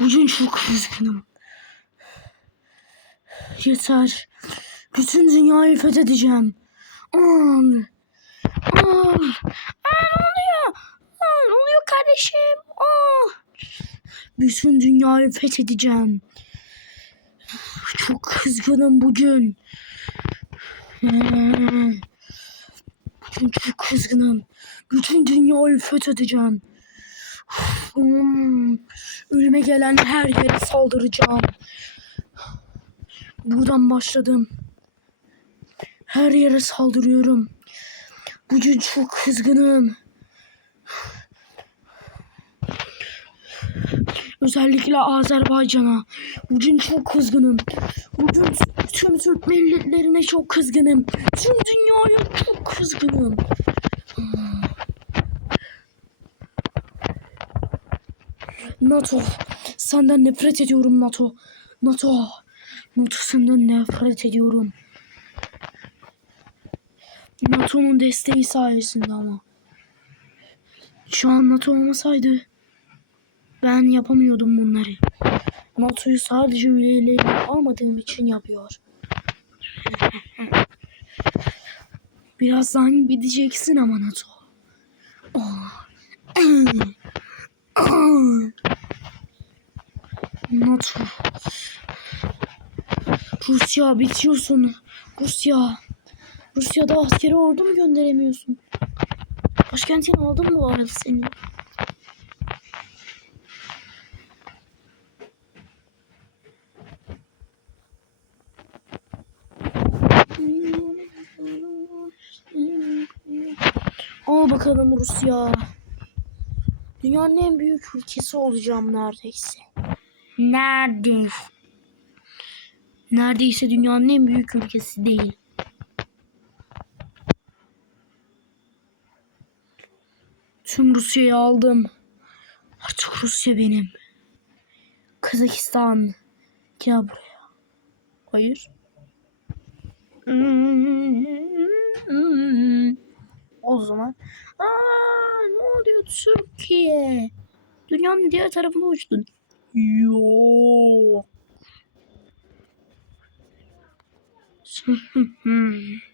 Bugün çok üzgünüm. Yeter. Bütün dünyayı fethedeceğim. Al. Aa, ne oluyor? Aa, ne oluyor kardeşim? Aa. Bütün dünyayı fethedeceğim. Çok kızgınım bugün. Bugün çok kızgınım. Bütün dünyayı fethedeceğim. Hmm. Ölüme gelen her yere saldıracağım. Buradan başladım. Her yere saldırıyorum. Bugün çok kızgınım. Özellikle Azerbaycan'a. Bugün çok kızgınım. Bugün tüm Türk milletlerine çok kızgınım. Tüm dünyaya çok kızgınım. NATO. Senden nefret ediyorum NATO. NATO. NATO senden nefret ediyorum. NATO'nun desteği sayesinde ama. Şu an NATO olmasaydı ben yapamıyordum bunları. NATO'yu sadece üyeliğini almadığım için yapıyor. Birazdan gideceksin ama NATO. Oh. NATO. Rusya bitiyorsun. Rusya. Rusya'da askeri ordu mu gönderemiyorsun? Başkentini aldın mı bu arada senin? Al bakalım Rusya. Dünyanın en büyük ülkesi olacağım neredeyse. Neredeyse. Neredeyse dünyanın en büyük ülkesi değil. Tüm Rusya'yı aldım. Artık Rusya benim. Kazakistan. Gel buraya. Hayır. O zaman. Aa, ne oluyor Türkiye? Dünyanın diğer tarafına uçtun. Yok.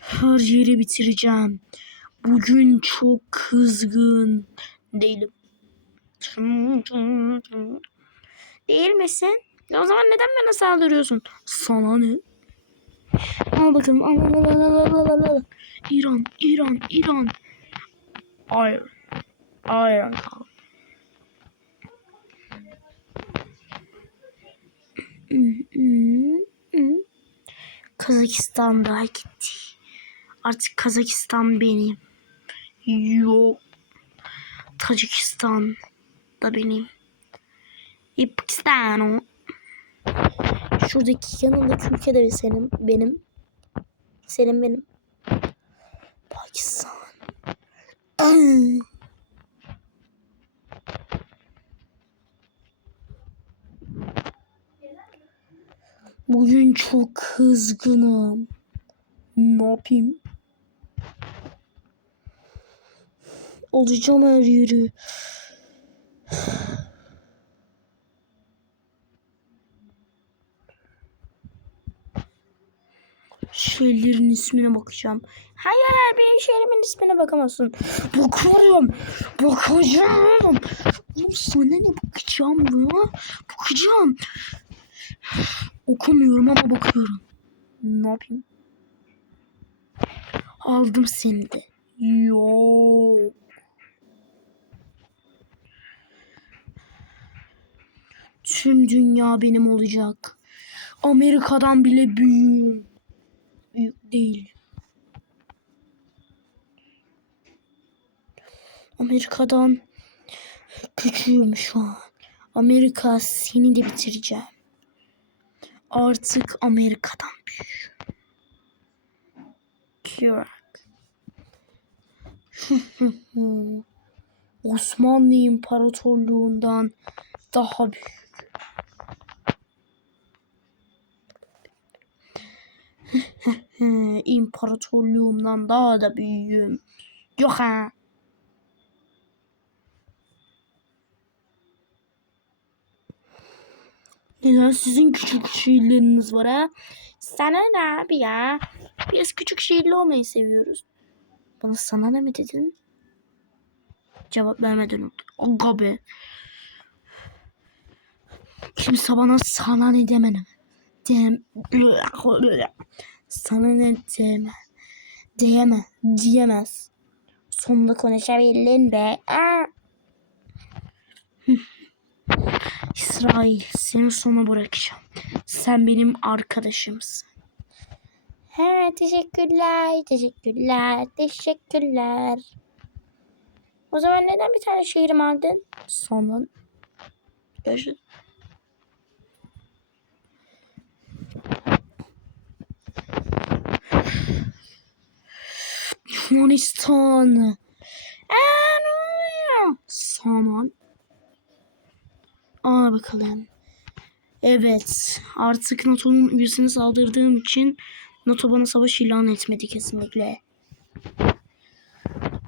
Her yeri bitireceğim. Bugün çok kızgın değilim. Değil misin? O zaman neden bana saldırıyorsun? Sana ne? Al bakalım. Al, al, al, al, al, al, al. İran, İran, İran. Hayır. Hayır. Kazakistan daha gitti. Artık Kazakistan benim. Yok. Tacikistan da benim. Pakistan o. Şuradaki yanındaki ülke de senin, benim. Senin benim. Pakistan. Bugün çok kızgınım. Ne yapayım? Alacağım her yeri. Şehirlerin ismine bakacağım. Hayır hayır benim şehrimin ismine bakamazsın. Bakıyorum. Bakacağım. Oğlum sana ne bakacağım ya? Bakacağım. Okumuyorum ama bakıyorum. Ne yapayım? Aldım seni de. Yok. Tüm dünya benim olacak. Amerika'dan bile büyüğüm. Büyük değil. Amerika'dan küçüğüm şu an. Amerika seni de bitireceğim. Artık Amerika'dan büyüğüm. Kirak. Osmanlı İmparatorluğundan daha büyük. İmparatorluğumdan daha da büyüğüm. Yok ha. Neden sizin küçük şehirleriniz var ha? Sana ne abi ya? Biz küçük şehirli olmayı seviyoruz. Bana sana ne mi dedin? Cevap vermeden Aga be. Kimse bana sana ne demene. Dem sana ne deme. Diyeme. Diyemez. Sonunda konuşabildin be. Aa. İsrail seni sona bırakacağım. Sen benim arkadaşımsın. He teşekkürler, teşekkürler, teşekkürler. O zaman neden bir tane şehrim aldın? Sonra görüşürüz. Yunanistan. Eee ne oluyor? Saman. Aa bakalım. Evet. Artık NATO'nun üyesine saldırdığım için NATO bana savaş ilan etmedi kesinlikle.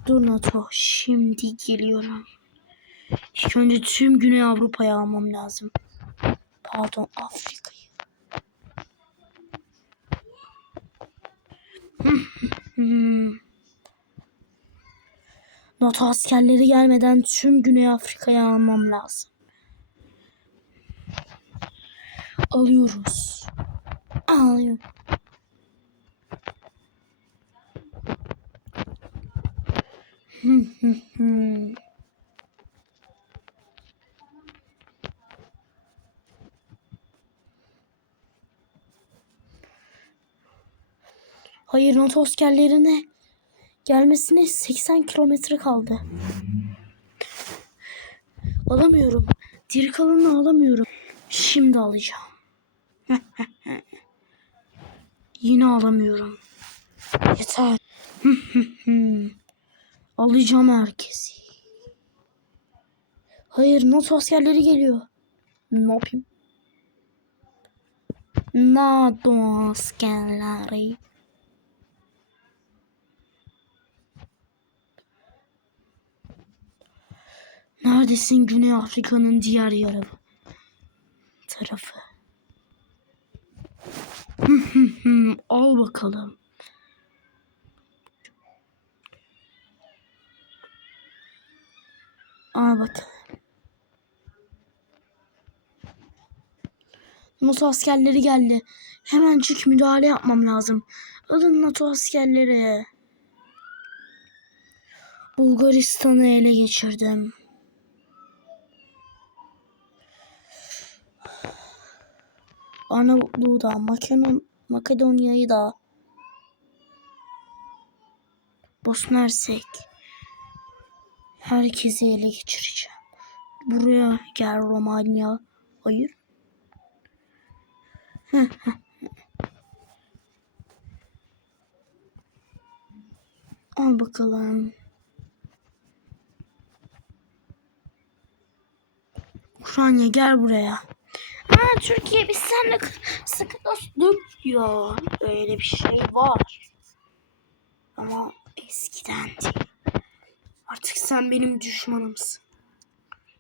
Dur NATO. Şimdi geliyorum. İlk önce tüm Güney Avrupa'yı almam lazım. Pardon Afrika'yı. NATO askerleri gelmeden tüm Güney Afrika'yı almam lazım. Alıyoruz. Alıyor. Hayır NATO askerlerine gelmesine 80 kilometre kaldı. Alamıyorum. Diri kalanını alamıyorum. Şimdi alacağım. Yine alamıyorum. Yeter. alacağım herkesi. Hayır NATO askerleri geliyor. Ne yapayım? NATO askerleri. Neredesin Güney Afrika'nın diğer yarı tarafı? Al bakalım. Al bakalım. NATO askerleri geldi. Hemencik müdahale yapmam lazım. Alın NATO askerleri. Bulgaristan'ı ele geçirdim. Arnavutluğu da, Makedon, Makedonya'yı da, Bosna. Herkesi ele geçireceğim. Buraya gel Romanya. Hayır. Al bakalım. Ukrayna gel buraya. Aa Türkiye biz seninle sıkı dostluk diyor. Öyle bir şey var. Ama eskiden değil. Artık sen benim düşmanımsın.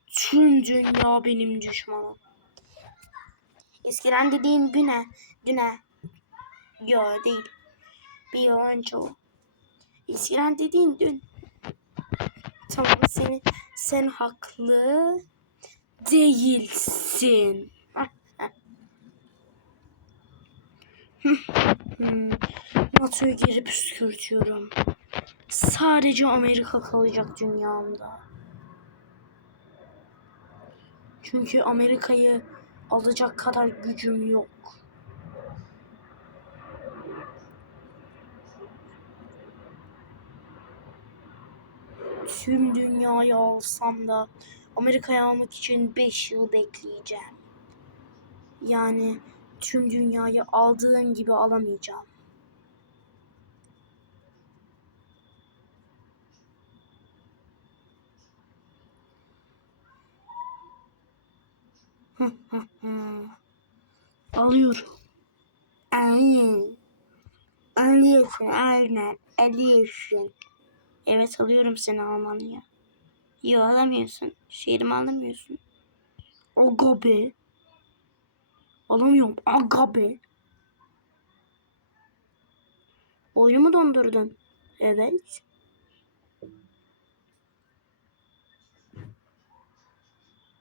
Tüm dünya benim düşmanım. Eskiden dediğim güne, düne. Yo değil. Bir yıl önce o. Eskiden dediğin dün. Tamam seni, sen haklı değilsin. Hmm. NATO'yu geri püskürtüyorum. Sadece Amerika kalacak dünyamda. Çünkü Amerika'yı alacak kadar gücüm yok. Tüm dünyayı alsam da Amerika'yı almak için 5 yıl bekleyeceğim. Yani tüm dünyayı aldığım gibi alamayacağım. Alıyorum. Aynen. Alıyorsun aynen. Alıyorsun. Evet alıyorum seni Almanya. Yok alamıyorsun. Şehrimi alamıyorsun. O be. Alamıyorum. Aga be. Oyunu dondurdun. Evet.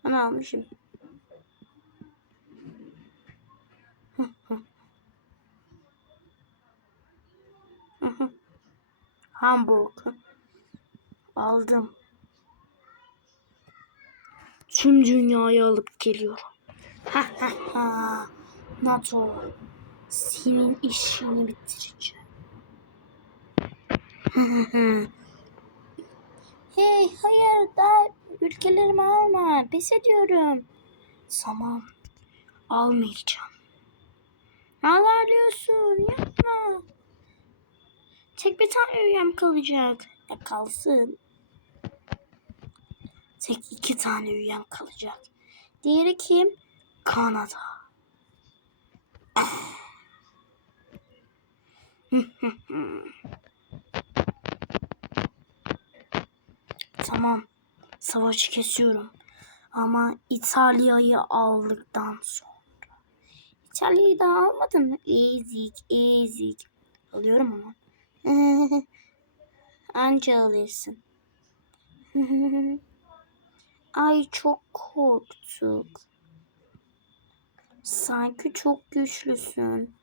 Ben almışım. Hamburg. Aldım. Tüm dünyayı alıp geliyorum. Ha. NATO. Senin işini bitireceğim. hey hayır daha ülkelerimi alma. Pes ediyorum. Tamam. Almayacağım. Ne alıyorsun? Yapma. Tek bir tane üyem kalacak. Ya kalsın. Tek iki tane üyem kalacak. Diğeri kim? Kanada. tamam. Savaşı kesiyorum. Ama İtalya'yı aldıktan sonra. İtalya'yı da almadın mı? Ezik, ezik. Alıyorum ama. Anca alırsın. Ay çok korktuk. Sanki çok güçlüsün.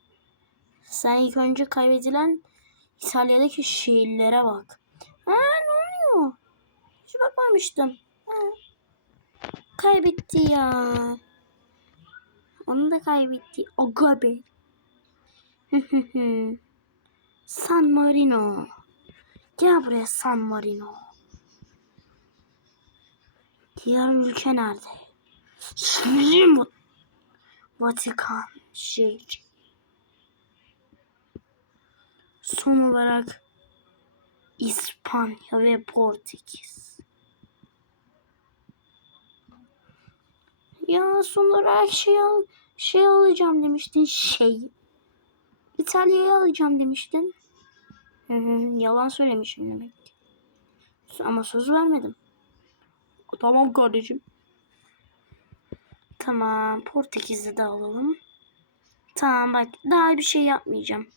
Sen ilk önce kaybedilen İtalya'daki şehirlere bak. Ha ne oluyor? Hiç bakmamıştım. Ha. Kaybetti ya. Onu da kaybetti. Aga be. San Marino. Gel buraya San Marino. Diğer ülke nerede? Şimdi bu Vatikan şehri. Son olarak İspanya ve Portekiz. Ya son olarak şey al, şey alacağım demiştin şey. İtalya'yı alacağım demiştin. Yalan söylemişim demek. Ama söz vermedim. Tamam kardeşim. Tamam. Portekiz'i de alalım. Tamam bak daha bir şey yapmayacağım.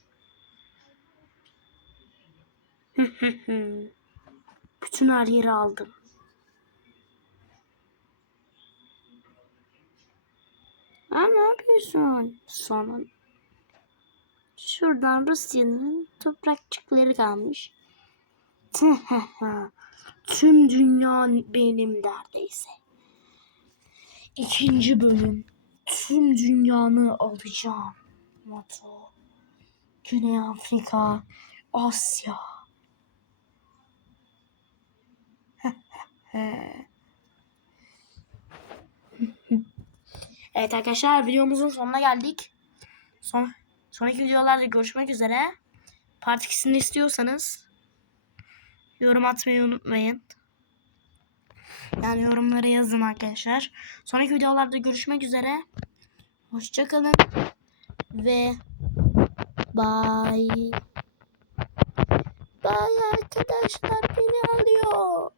Bütün her yeri aldım. Ha ne yapıyorsun? Sonra şuradan Rusya'nın toprakçıkları kalmış. Tüm dünya benim neredeyse. İkinci bölüm. Tüm dünyanı alacağım. NATO. Güney Afrika. Asya. evet arkadaşlar videomuzun sonuna geldik. Son, sonraki videolarda görüşmek üzere. Part 2'sini istiyorsanız yorum atmayı unutmayın. Yani yorumlara yazın arkadaşlar. Sonraki videolarda görüşmek üzere. Hoşçakalın. Ve bye. Bye arkadaşlar beni alıyor.